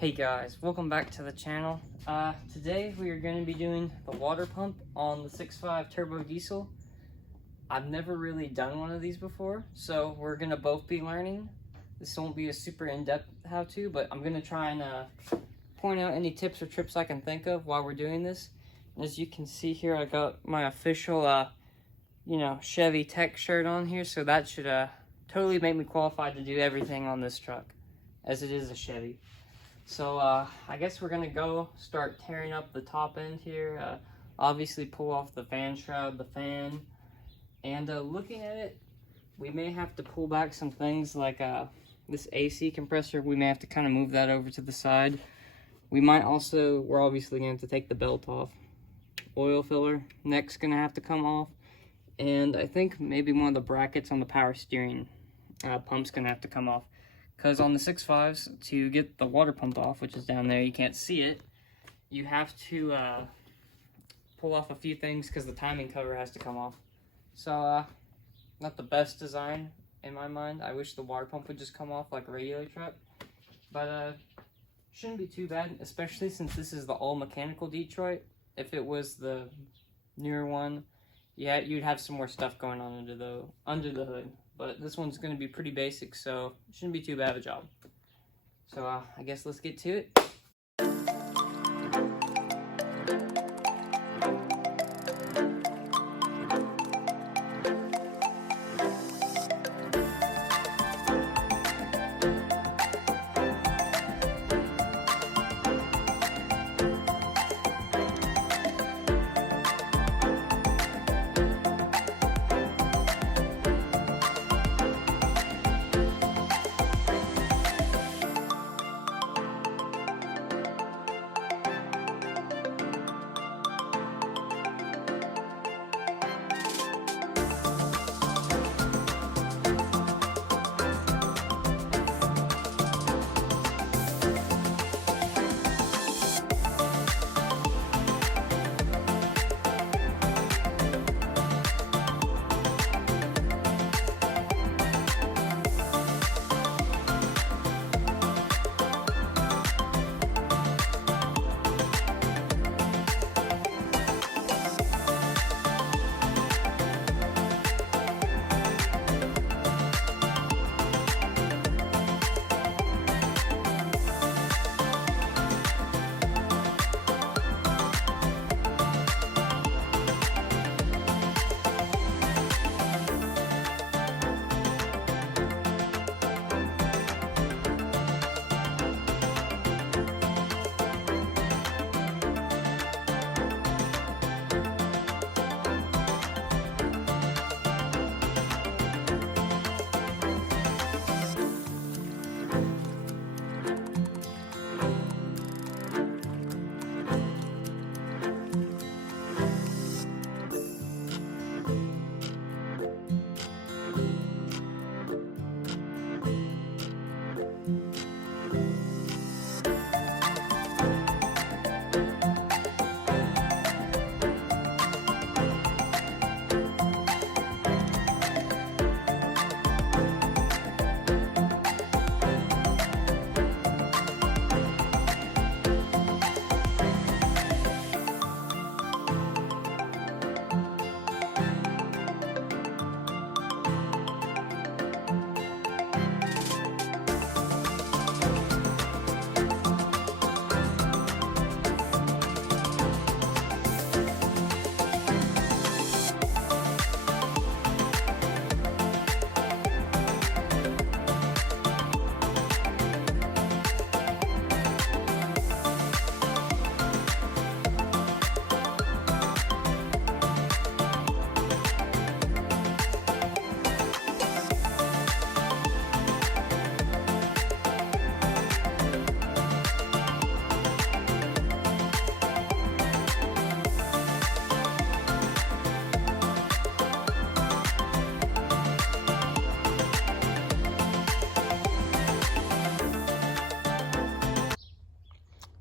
Hey guys, welcome back to the channel. Today we are going to be doing the water pump on the 6.5 turbo diesel. I've never really done one of these before, so we're going to both be learning. This won't be a super in-depth how-to, but I'm going to try and point out any tips or trips I can think of while we're doing this. And as you can see here, I got my official, Chevy Tech shirt on here, so that should totally make me qualified to do everything on this truck, as it is a Chevy. So I guess we're gonna go start tearing up the top end here. Obviously pull off the fan shroud, the fan, and looking at it, we may have to pull back some things like this AC compressor. We may have to kind of move that over to the side. We're obviously gonna have to take the belt off. Oil filler, neck's gonna have to come off. And I think maybe one of the brackets on the power steering pump's gonna have to come off. Because on the 6.5s, to get the water pump off, which is down there, you can't see it, you have to pull off a few things because the timing cover has to come off. So, not the best design in my mind. I wish the water pump would just come off like a regular truck. But, shouldn't be too bad, especially since this is the all-mechanical Detroit. If it was the newer one, yeah, you'd have some more stuff going on under the hood. But this one's going to be pretty basic, so it shouldn't be too bad of a job. So I guess let's get to it.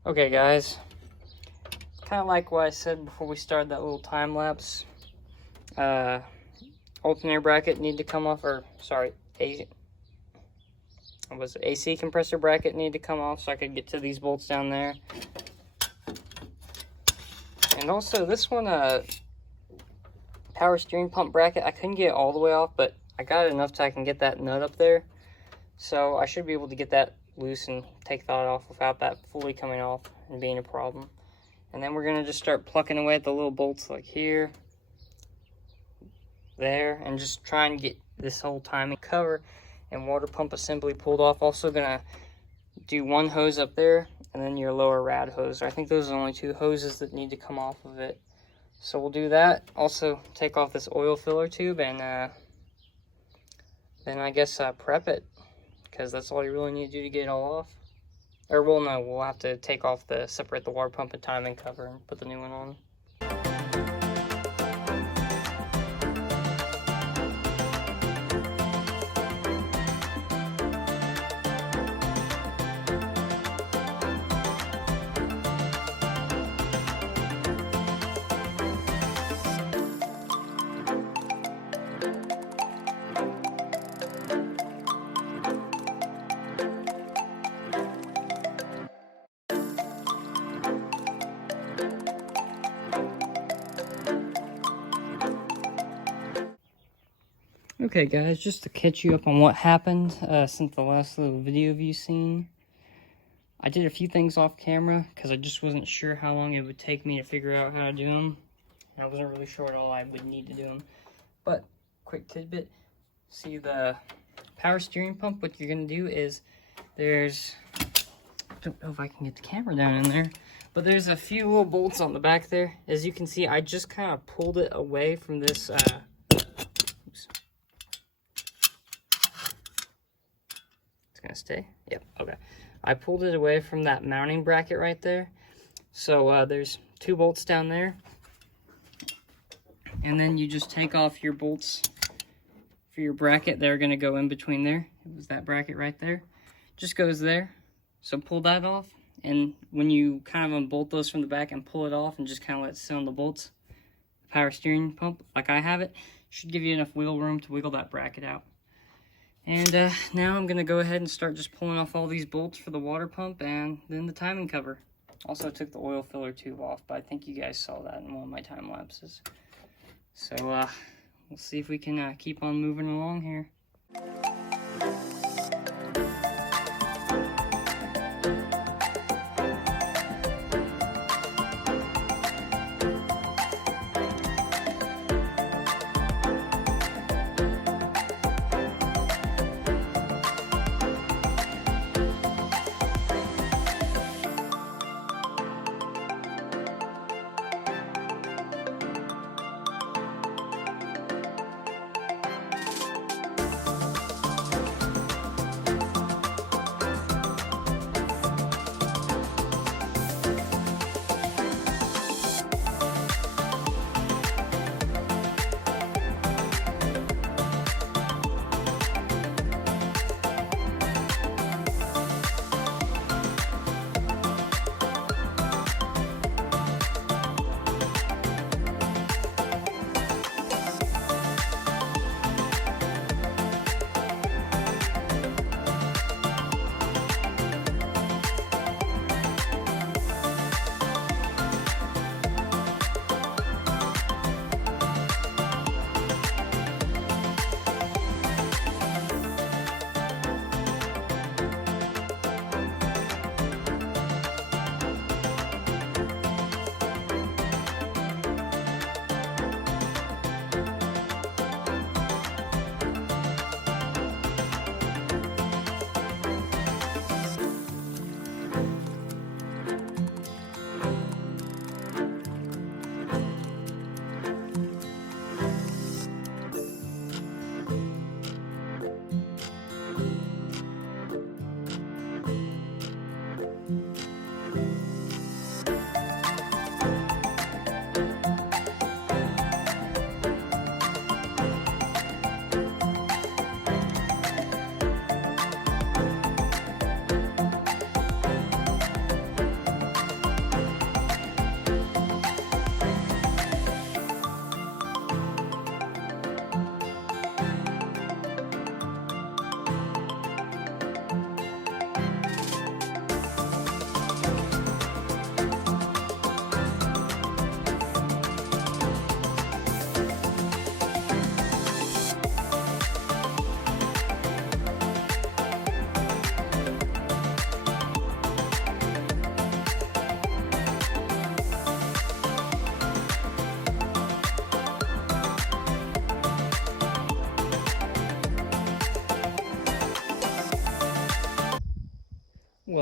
Okay guys, kind of like what I said before we started that little time lapse. Alternator bracket need to come off, or sorry, was AC compressor bracket needed to come off so I could get to these bolts down there. And also this one, power steering pump bracket, I couldn't get it all the way off, but I got it enough so I can get that nut up there. So I should be able to get that loose and take that off without that fully coming off and being a problem. And then we're gonna just start plucking away at the little bolts like here, there, and just trying to get this whole timing cover and water pump assembly pulled off. Also gonna do one hose up there and then your lower rad hose. I think those are the only two hoses that need to come off of it. So we'll do that. Also take off this oil filler tube and then I guess prep it, because that's all you really need to do to get it all off. Or well, no, we'll have to take off separate the water pump and timing cover and put the new one on. Okay guys, just to catch you up on what happened since the last little video you've seen. I did a few things off camera because I just wasn't sure how long it would take me to figure out how to do them. And I wasn't really sure at all I would need to do them. But, quick tidbit, see the power steering pump, what you're going to do is there's, I don't know if I can get the camera down in there, but there's a few little bolts on the back there. As you can see, I just kind of pulled it away from this, gonna stay? Yep, okay. I pulled it away from that mounting bracket right there. So there's two bolts down there. And then you just take off your bolts for your bracket. They're gonna go in between there. It was that bracket right there. Just goes there. So pull that off. And when you kind of unbolt those from the back and pull it off and just kind of let it sit on the bolts, power steering pump, like I have it, should give you enough wiggle room to wiggle that bracket out. And now I'm going to go ahead and start just pulling off all these bolts for the water pump and then the timing cover. Also took the oil filler tube off, but I think you guys saw that in one of my time lapses. So we'll see if we can keep on moving along here.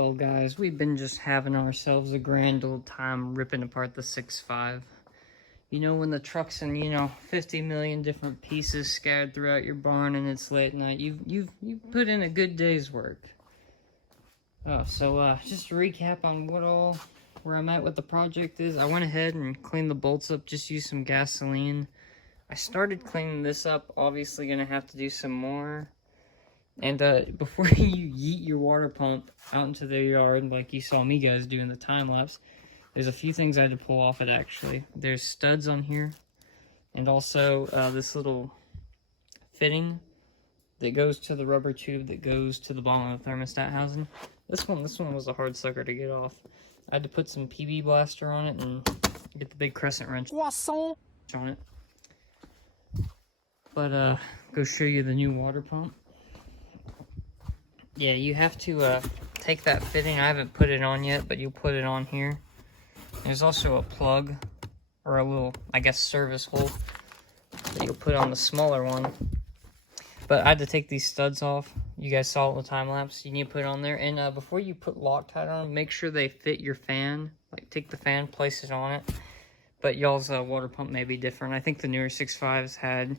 Well, guys, we've been just having ourselves a grand old time ripping apart the 6.5. You know, when the truck's in, 50 million different pieces scattered throughout your barn and it's late night, you've put in a good day's work. Just to recap on where I'm at with the project is, I went ahead and cleaned the bolts up, just used some gasoline. I started cleaning this up, obviously gonna have to do some more. And before you yeet your water pump out into the yard, like you saw me guys do in the time lapse, there's a few things I had to pull off it actually. There's studs on here, and also this little fitting that goes to the rubber tube that goes to the bottom of the thermostat housing. This one was a hard sucker to get off. I had to put some PB blaster on it and get the big crescent wrench on it. But go show you the new water pump. Yeah, you have to take that fitting. I haven't put it on yet, but you'll put it on here. There's also a plug, or a little, I guess, service hole that you'll put on the smaller one. But I had to take these studs off. You guys saw it in the time lapse. You need to put it on there. And before you put Loctite on, make sure they fit your fan. Like, take the fan, place it on it. But y'all's water pump may be different. I think the newer 6.5s had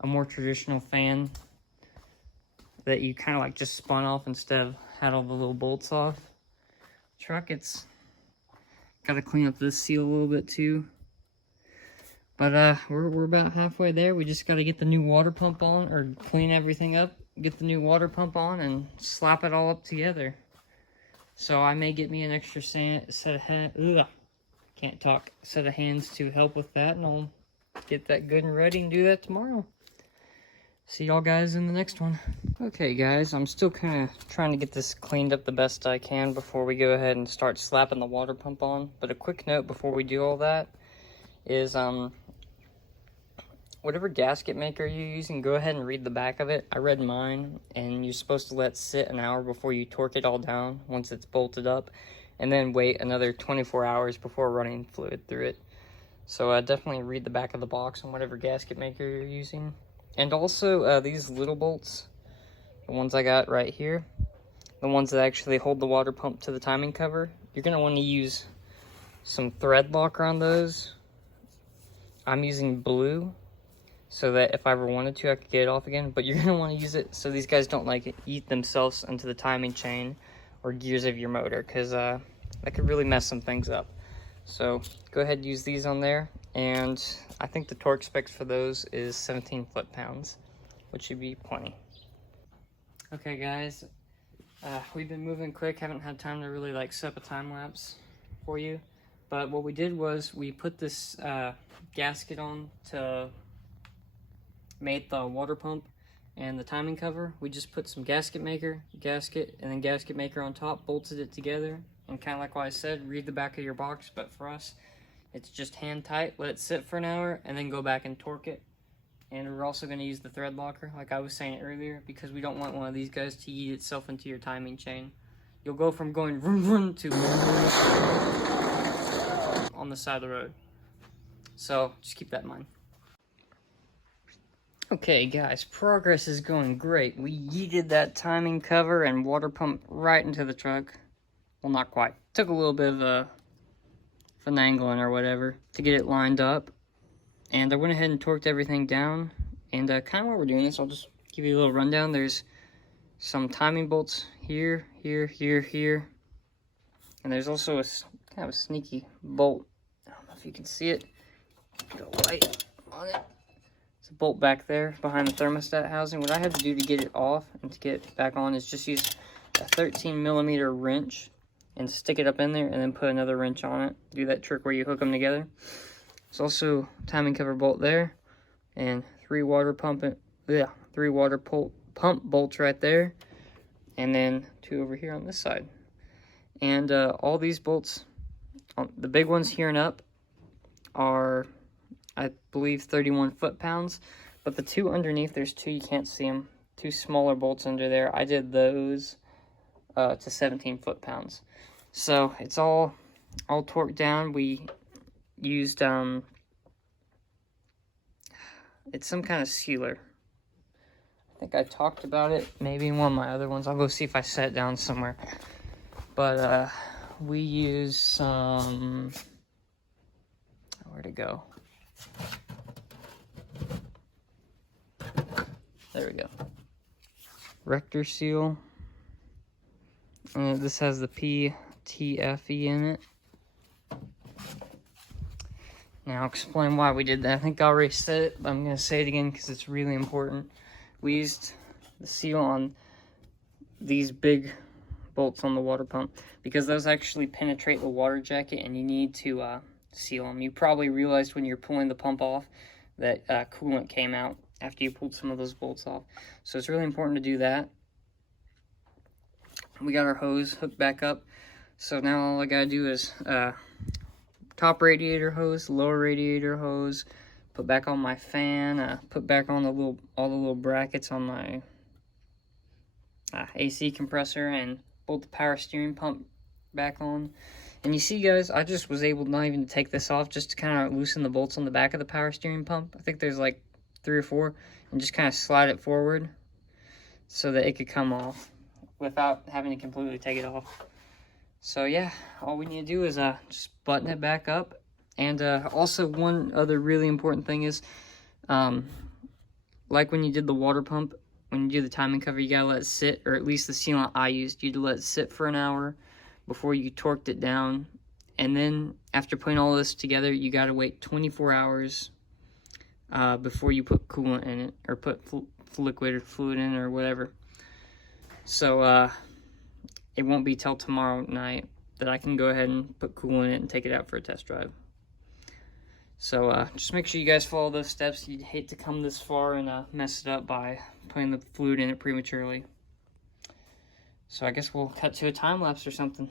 a more traditional fan that you kind of like just spun off instead of had all the little bolts off. Truck, it's got to clean up this seal a little bit too. But we're about halfway there. We just got to get the new water pump on, or clean everything up, get the new water pump on, and slap it all up together. So I may get me an extra set of hands. Can't talk. Set of hands to help with that, and I'll get that good and ready and do that tomorrow. See y'all guys in the next one. Okay guys, I'm still kind of trying to get this cleaned up the best I can before we go ahead and start slapping the water pump on. But a quick note before we do all that is whatever gasket maker you're using, go ahead and read the back of it. I read mine, and you're supposed to let it sit an hour before you torque it all down once it's bolted up, and then wait another 24 hours before running fluid through it. So definitely read the back of the box on whatever gasket maker you're using. And also, these little bolts, the ones I got right here, the ones that actually hold the water pump to the timing cover, you're going to want to use some thread lock on those. I'm using blue, so that if I ever wanted to, I could get it off again. But you're going to want to use it so these guys don't, like, eat themselves into the timing chain or gears of your motor, because that could really mess some things up. So go ahead and use these on there. And I think the torque specs for those is 17 foot-pounds, which should be plenty. Okay guys, we've been moving quick, haven't had time to really like set up a time lapse for you. But what we did was we put this gasket on to mate the water pump and the timing cover. We just put some gasket maker, gasket, and then gasket maker on top, bolted it together. And kind of like what I said, read the back of your box, but for us, it's just hand tight, let it sit for an hour, and then go back and torque it. And we're also going to use the thread locker, like I was saying earlier, because we don't want one of these guys to eat itself into your timing chain. You'll go from going vroom vroom to on the side of the road. So just keep that in mind. Okay guys, progress is going great. We yeeted that timing cover and water pump right into the truck. Well, not quite. Took a little bit of finagling or whatever to get it lined up, and I went ahead and torqued everything down. And kind of while we're doing this, I'll just give you a little rundown. There's some timing bolts here, here, here, here, and there's also a kind of a sneaky bolt. I don't know if you can see it. Get a light on it. It's a bolt back there behind the thermostat housing. What I had to do to get it off and to get it back on is just use a 13mm wrench and stick it up in there, and then put another wrench on it. Do that trick where you hook them together. There's also timing cover bolt there, and three water pump bolts right there, and then two over here on this side. And all these bolts, the big ones here and up, are I believe 31 foot-pounds, but the two underneath, there's two, you can't see them, two smaller bolts under there. I did those to 17 foot-pounds. So it's all torqued down. We used it's some kind of sealer. I think I talked about it maybe in one of my other ones. I'll go see if I set it down somewhere. But we use some, where'd it go? There we go. Rector seal. And this has the PTFE in it. Now I'll explain why we did that. I think I already said it, but I'm going to say it again because it's really important. We used the seal on these big bolts on the water pump because those actually penetrate the water jacket, and you need to seal them. You probably realized when you're pulling the pump off that coolant came out after you pulled some of those bolts off. So it's really important to do that. We got our hose hooked back up. So now all I gotta do is top radiator hose, lower radiator hose, put back on my fan, put back on all the little brackets on my AC compressor, and bolt the power steering pump back on. And you see, guys, I just was able not even to take this off, just to kind of loosen the bolts on the back of the power steering pump. I think there's like 3 or 4, and just kind of slide it forward so that it could come off without having to completely take it off. So yeah, all we need to do is just button it back up. And also one other really important thing is, like when you did the water pump, when you do the timing cover, you gotta let it sit, or at least the sealant I used, you had to let it sit for an hour before you torqued it down. And then after putting all this together, you gotta wait 24 hours before you put coolant in it, or put liquid or fluid in, or whatever. So it won't be till tomorrow night that I can go ahead and put coolant in it and take it out for a test drive. So just make sure you guys follow those steps. You'd hate to come this far and mess it up by putting the fluid in it prematurely. So I guess we'll cut to a time lapse or something.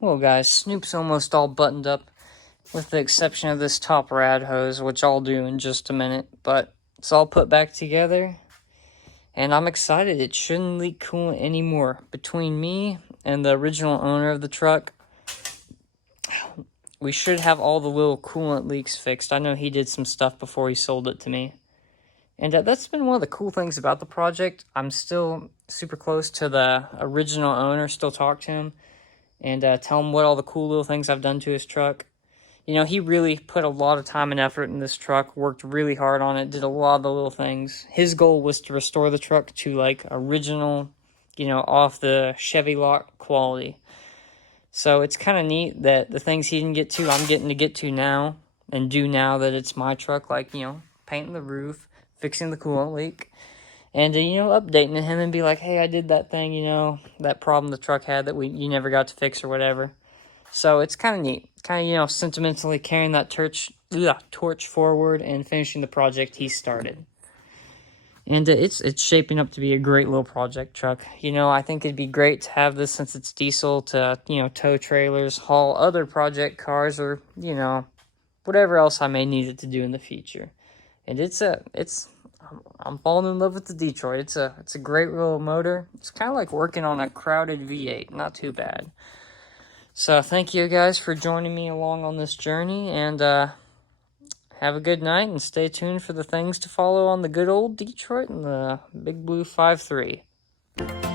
Well guys, Snoop's almost all buttoned up, with the exception of this top rad hose, which I'll do in just a minute, but it's all put back together, and I'm excited. It shouldn't leak coolant anymore. Between me and the original owner of the truck, we should have all the little coolant leaks fixed. I know he did some stuff before he sold it to me. And that's been one of the cool things about the project. I'm still super close to the original owner, still talk to him, and tell him what all the cool little things I've done to his truck. You know, he really put a lot of time and effort in this truck, worked really hard on it, did a lot of the little things. His goal was to restore the truck to, like, original you know, off the Chevy lock quality. So it's kind of neat that the things he didn't get to, I'm getting to get to now, and do now that it's my truck, like, you know, painting the roof, fixing the coolant leak, and, you know, updating him and be like, hey, I did that thing, you know, that problem the truck had that you never got to fix or whatever. So it's kind of neat, kind of, you know, sentimentally carrying that torch forward and finishing the project he started. And it's shaping up to be a great little project truck. You know, I think it'd be great to have this since it's diesel to, you know, tow trailers, haul other project cars, or, you know, whatever else I may need it to do in the future. And I'm falling in love with the Detroit. It's a great little motor. It's kind of like working on a crowded V8. Not too bad. So thank you guys for joining me along on this journey, and have a good night, and stay tuned for the things to follow on the good old Detroit and the Big Blue 5.3.